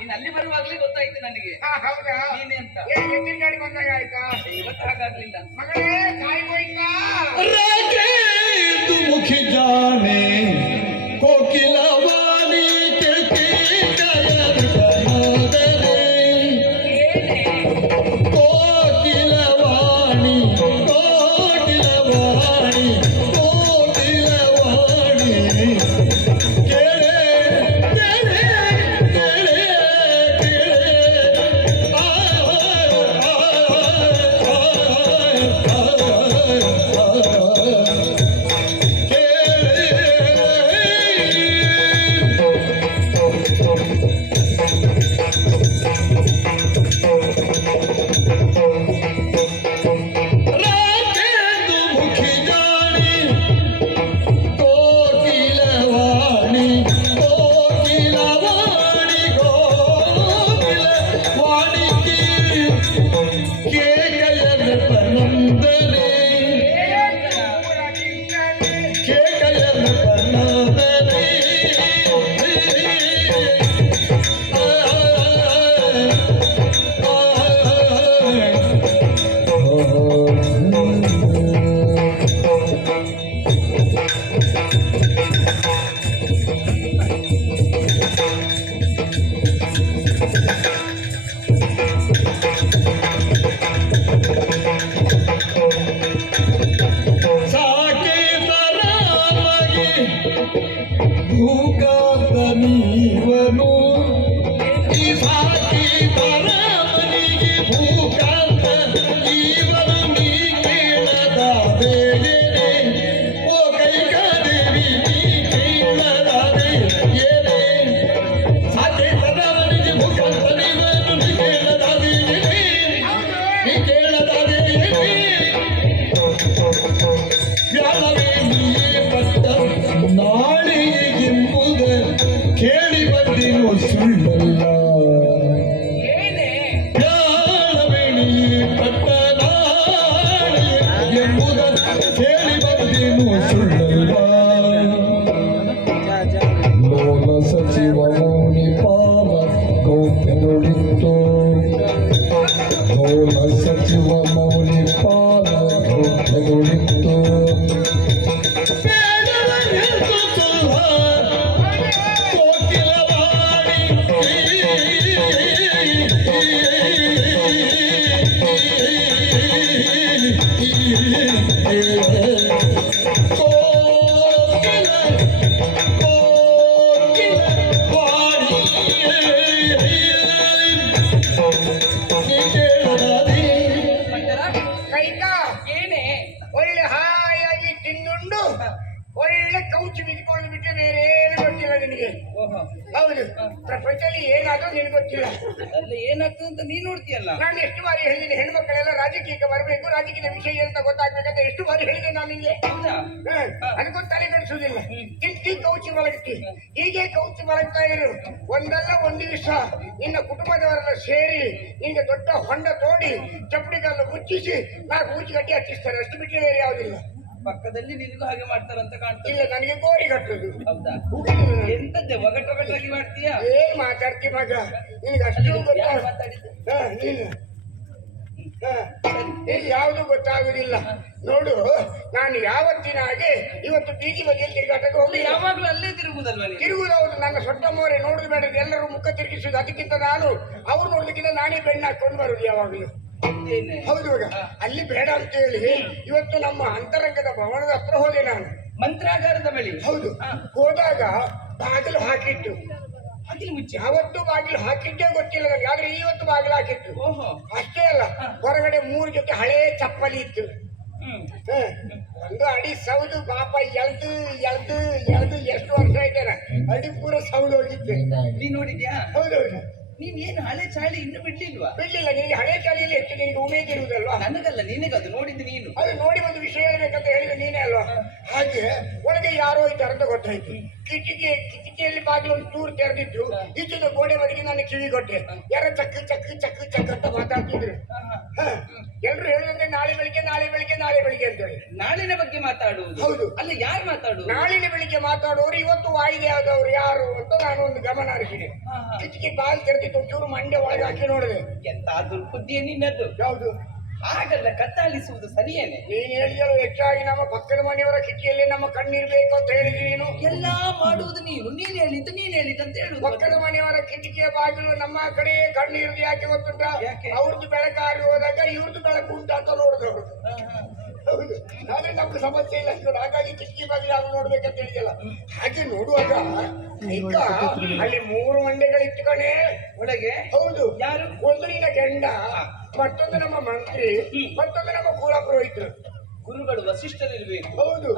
ನೀನ್ ಅಲ್ಲಿ ಬರುವಾಗ್ಲೇ ಗೊತ್ತಾಯ್ತು ನನಗೆ. ಹೌದಾ? ನೀನೆ ಅಂತ ಎತ್ತಿನ ಗಾಡಿ ಬಂದಾಗ ಆಯ್ತಾ? ಇವತ್ತು ಹಾಗಾಗ್ಲಿಲ್ಲ. ಮಗಳೇ ಕಾಯಿ ಹೋಯ್ತಾ? मुखी जाने कोकिलवाणी कहती कलर बनोदरे कोकिलवाणी कोकिलवाणी कोकिलवाणी केले केले केले ಹೌದು, ಪ್ರಪಂಚದಲ್ಲಿ ಏನಾದ್ರೂ ನಿನ್ಗೆ ಗೊತ್ತಿಲ್ಲ. ಅಲ್ಲ ಏನಾಗ್ತದೆ ಅಂತ ನೀನ್ ನೋಡ್ತೀಯಲ್ಲ. ನಾನು ಎಷ್ಟು ಬಾರಿ ಹೇಳಿದ್ದೀನಿ, ಹೆಣ್ಮಕ್ಳೆಲ್ಲ ರಾಜಕೀಯಕ್ಕೆ ಬರಬೇಕು, ರಾಜಕೀಯದ ವಿಷಯ ಅಂತ ಗೊತ್ತಾಗ್ಬೇಕಂತ ಎಷ್ಟು ಬಾರಿ ಹೇಳಿದೆ ನಾನು ನಿನ್ಗೆ. ಅದಕ್ಕೊಂದು ತಲೆ ಕಡಿಸುವುದಿಲ್ಲ. ಕಿಟ್ಟಿ ಕೌಚಿ ಮಲಗ್ತಿ, ಹೀಗೆ ಕೌಚಿ ಮಲಗ್ತಾ ಇರು. ಒಂದಲ್ಲ ಒಂದು ದಿವಸ ನಿನ್ನ ಕುಟುಂಬದವರೆಲ್ಲ ಸೇರಿ ನಿನ್ಗೆ ದೊಡ್ಡ ಹೊಂಡ ತೋಡಿ ಚಪ್ಪಡಿಗಲ್ಲ ಮುಚ್ಚಿಸಿ 4 ಊಚಿ ಗಟ್ಟಿ ಹಚ್ಚಿಸ್ತಾರೆ. ಅಷ್ಟು ಬಿಟ್ಟರೆ ಬೇರೆ ಯಾವುದಿಲ್ಲ. ಪಕ್ಕದಲ್ಲಿ ನಿನಗೂ ಹಾಗೆ ಮಾಡ್ತಾರಂತ ಕಾಣ್ತದೆ. ಇಲ್ಲ, ನನಗೆ ಗೋರಿ ಕಟ್ಟುದು. ಹೌದಾ? ಎಂತದ್ದೆ ಒಗಟೊಗಟಾಗಿ ಮಾಡ್ತೀಯಾ? ಏನ್ ಮಾತಾಡ್ತಿ ಮಗ, ನಿನಗೆ ಅಷ್ಟು ಯಾವುದು ಗೊತ್ತಾಗುದಿಲ್ಲ. ನೋಡು, ನಾನು ಯಾವತ್ತಿನ ಹಾಗೆ ಇವತ್ತು ಬೀದಿ ಬದಿಯಲ್ಲಿ ತಿರುಗಾಟಕ್ಕೆ ಹೋಗಿ ಯಾವಾಗ್ಲೂ ಅಲ್ಲೇ ತಿರುಗುದಲ್ವ? ತಿರುಗುದವ್ರು ನನ್ನ ಸೊಟ್ಟ ಮೋರೆ ನೋಡುದು ಬೇಡ, ಎಲ್ಲರೂ ಮುಖ ತಿರುಗಿಸುದು. ಅದಕ್ಕಿಂತ ನಾನು ಅವ್ರು ನೋಡ್ಲಿಕ್ಕಿಂತ ನಾನೇ ಬೆಣ್ಣ ಹಾಕೊಂಡು ಬರುದು ಯಾವಾಗ್ಲೂ. ಹೌದು, ಇವಾಗ ಅಲ್ಲಿ ಬೇಡ ಅಂತ ಹೇಳಿ ಇವತ್ತು ನಮ್ಮ ಅಂತರಂಗದ ಭವನದ ಹತ್ರ ಹೋದೆ ನಾನು. ಮಂತ್ರಾಗಾರದ ಬಳಿ? ಹೌದು. ಹೋದಾಗ ಬಾಗಿಲು ಹಾಕಿಟ್ಟು, ಬಾಗಿಲು ಮುಚ್ಚಿ, ಯಾವತ್ತು ಬಾಗಿಲು ಹಾಕಿದ್ದೇ ಗೊತ್ತಿಲ್ಲ ನನಗೆ, ಆದ್ರೆ ಇವತ್ತು ಬಾಗಿಲು ಹಾಕಿತ್ತು. ಓಹೋ. ಅಷ್ಟೇ ಅಲ್ಲ, ಹೊರಗಡೆ 3 ಜೊತೆ ಹಳೇ ಚಪ್ಪಲಿ ಇತ್ತು. ಒಂದು ಅಡಿ ಸೌದು ಪಾಪ ಎಳ್ದು ಎಳ್ದು ಎಳ್ದು ಎಷ್ಟು ವರ್ಷ ಆಯ್ತೇನ, ಅಡಿ ಪೂರ ಸೌದು ಹೋಗಿತ್ತು. ನೀನ್ ನೋಡಿದ್ಯಾ? ಹೌದೌದು. ನೀನ್ ಏನು ಹಳೆ ಚಾಳಿ ಇನ್ನು ಬಿಡ್ಲಿಲ್ವಾ? ಬಿಡ್ಲಿಲ್ಲ. ನಿನಗೆ ಹಳೆ ಚಾಳಿಯಲ್ಲಿ ಹೆಚ್ಚು ನಿನಗೆ ಉಮೇದ್ ಇರುವುದಲ್ವಾ? ನನಗಲ್ಲ, ನಿನಗದು ನೋಡಿದ್ದು ನೀನು. ಅದು ನೋಡಿ ಒಂದು ವಿಷಯ ಹೇಳ್ಬೇಕಂತ ಹೇಳಿದ್ರೆ ನೀನೇ ಅಲ್ವಾ? ಹಾಗೆ ಒಳಗೆ ಯಾರೋ ಇದ್ದಾರೆ ಅಂತ ಗೊತ್ತಾಯ್ತು. ಕಿಟಕಿಯಲ್ಲಿ ಬಾಗಿಲು ಒಂದು ಚೂರು ತೆರೆದಿದ್ದು, ಈಚಿನ ಗೋಡೆ ಬದಿಗೆ ನಾನು ಕಿವಿ ಕೊಟ್ಟೆ. ಯಾರ ಚಕ್ ಚಕ್ ಚಕ್ ಚಕ್ ಅಂತ ಮಾತಾಡ್ತಿದ್ರು. ಎಲ್ರು ಹೇಳಿದ್ರೆ ನಾಳೆ ಬೆಳಿಗ್ಗೆ ನಾಳೆ ಬೆಳಿಗ್ಗೆ ನಾಳೆ ಬೆಳಿಗ್ಗೆ ಅಂತ ಹೇಳಿ ನಾಳಿನ ಬಗ್ಗೆ ಮಾತಾಡುವುದು. ಹೌದು. ಅಲ್ಲ, ಯಾರು ಮಾತಾಡುದು? ನಾಳಿನ ಬೆಳಿಗ್ಗೆ ಮಾತಾಡೋರು ಇವತ್ತು ವಾಯಿದೆ ಆದವರು ಯಾರು ಅಂತ ನಾನು ಒಂದು ಗಮನ ಹರಿಸಿದೆ. ಕಿಟಕಿ ಬಾಗಿಲು ತೆರೆದಿದ್ದು ಅಂತ ಒಂಚೂರು ಮಂಡ್ಯ ಒಳಗೆ ಹಾಕಿ ನೋಡಿದೆ. ಎಂತ ದುರ್ಬುದ್ಧಿಯೇ ನಿನ್ನದ್ದು. ಯಾವುದು? ಹಾಗಲ್ಲ ಕತ್ತಾಲಿಸುವುದು ಸರಿಯೇನೆ. ನೀನ್ ಹೇಳಿದ್ರು ಹೆಚ್ಚಾಗಿ ನಮ್ಮ ಪಕ್ಕದ ಮನೆಯವರ ಕಿಟಿಯಲ್ಲಿ ನಮ್ಮ ಕಣ್ಣಿರ್ಬೇಕು ಅಂತ ಹೇಳಿದ್ರಿ ನೀನು. ಎಲ್ಲಾ ಮಾಡುವುದು ನೀನ್ ಹೇಳಿದ್ದು ಅಂತ ಹೇಳುದು. ಪಕ್ಕದ ಮನೆಯವರ ಕಿಟಕಿಯ ಬಾಗಿಲು ನಮ್ಮ ಕಡೆ ಕಣ್ಣಿರ್ದು ಯಾಕೆ ಗೊತ್ತುಂಟ? ಯಾಕೆ? ಅವ್ರದ್ದು ಬೆಳಕಾಗಿ ಹೋದಾಗ ಇವ್ರದ್ದು ಬೆಳಕು ಉಂಟ ಅಂತ ನೋಡಿದ್ರು ಅವರು. ಹೌದು, ಆದ್ರೆ ನಮ್ಗೆ ಸಮಸ್ಯೆ ಇಲ್ಲ ಇವ್ರು. ಹಾಗಾಗಿ ಕಿಟಕಿ ಬಾಗಿಲು ಆಗ ನೋಡ್ಬೇಕಂತ ಹೇಳಿದಲ್ಲ. ಹಾಗೆ ನೋಡುವಾಗ ಈಗ ಅಲ್ಲಿ 3 ಮಂಡೆಗಳಿತ್ತು ಕಣೆ ಒಳಗೆ. ಹೌದು. ಯಾರು? ಒಂದು ನಿನ್ನ ಗಂಡ, ಮತ್ತೊಂದು ನಮ್ಮ ಮಂತ್ರಿ, ಮತ್ತೊಂದು ನಮ್ಮ ಕುಲ ಪುರೋಹಿತರು. ಗುರುಗಳು ವಸಿಷ್ಠರಿರ್ಬೇಕು. ಹೌದು.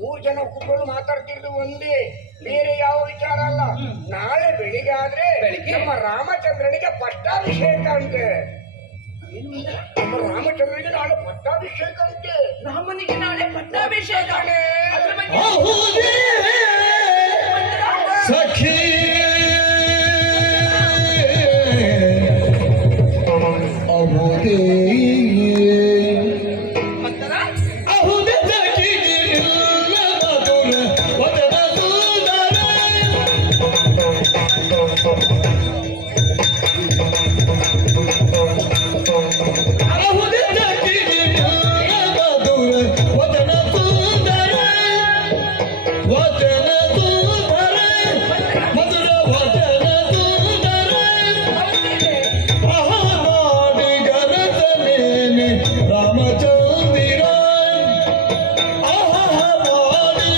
3 ಜನ ಕುತ್ಕೊಂಡು ಮಾತಾಡ್ತಿರೋದು ಒಂದೇ, ಬೇರೆ ಯಾವ ವಿಚಾರ ಅಲ್ಲ. ನಾಳೆ ಬೆಳಿಗ್ಗೆ ಆದ್ರೆ ನಮ್ಮ ರಾಮಚಂದ್ರನಿಗೆ ಪಟ್ಟಾಭಿಷೇಕ ಅಂತೆ. ನಮ್ಮ ರಾಮಚಂದ್ರನಿಗೆ ನಾಳೆ ಪಟ್ಟಾಭಿಷೇಕ ಅಂತೆ. ರಾಮನಿಗೆ ನಾಳೆ ಪಟ್ಟಾಭಿಷೇಕ. ಅದ್ರ ಬಗ್ಗೆ ಅಹುದೇ ಸಖಿ ಅಹುದೇ ಮಂತರ ಅಹುದೇ ಸಖಿ ಜಿಲ್ಲ ಮಧುರ ವದನ ಸುಂದರ ಅಹುದೇ ಸಖಿ ಜಿಲ್ಲ ಮಧುರ ವದನ ಸುಂದರ ವದನ ಸುಂದರ ಮಧುರ ವದನ ಸುಂದರ ಆಹಾಡಿಗರತನೇನೆ ರಾಮಚಂದಿರ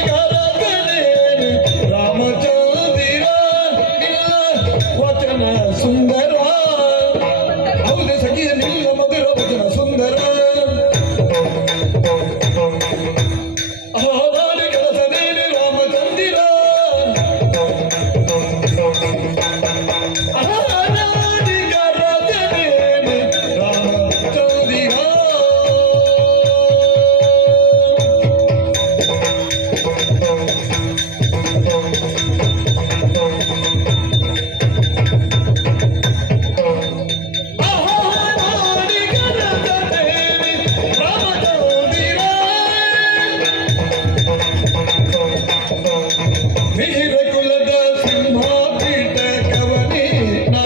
ಆಹಾಡಿಗರತನೇನೆ ರಾಮಚಂದಿರ ವಚನ ಸುಂದರ ಹೌದು ಸಖಿಯ ನಿಲ್ಲ ಮಧುರ ವಚನ ಸುಂದರ ಆಹಾಡಿಗರತನೇನೆ ರಾಮಚಂದಿರ ಆಹಾಡಿಗರತನೇನೆ ರಾಮಚಂದಿರ ವೀರ ಕುಲದ ಸಿಂಹ ಪೀಠ ಕವನಿ ನಾ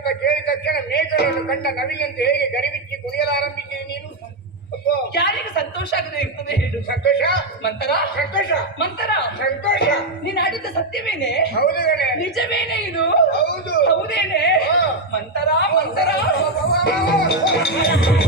ಅಂತ ಕೇಳಿದ ತಕ್ಷಣ ಮೇಘಗಳನ್ನು ಕಂಡ ನವಿಲಂತೆ ಹೇಗೆ ಗರಿಬಿಚ್ಚಿ ಕುಣಿಯಲಾರಂಭಿಸಿದೆ ನೀನು? ಅಬ್ಬೋ, ಯಾರಿಗೆ ಸಂತೋಷ ಆಗದೆ ಇರ್ತದೆ ಹೇಳು? ಸಂತೋಷ ಮಂತರ ಸಂತೋಷ ಮಂತರ ಸಂತೋಷ. ನೀನ್ ಆಡಿದ ಸತ್ಯವೇನೆ? ಹೌದು ಗಣೆ, ನಿಜವೇನೆ ಇದು? ಹೌದು. ಹೌದೇನೆ? ಹಾ. ಮಂತರ ಮಂತರ ವಾ, ವಾ, ವಾ, ವಾ, ವಾ.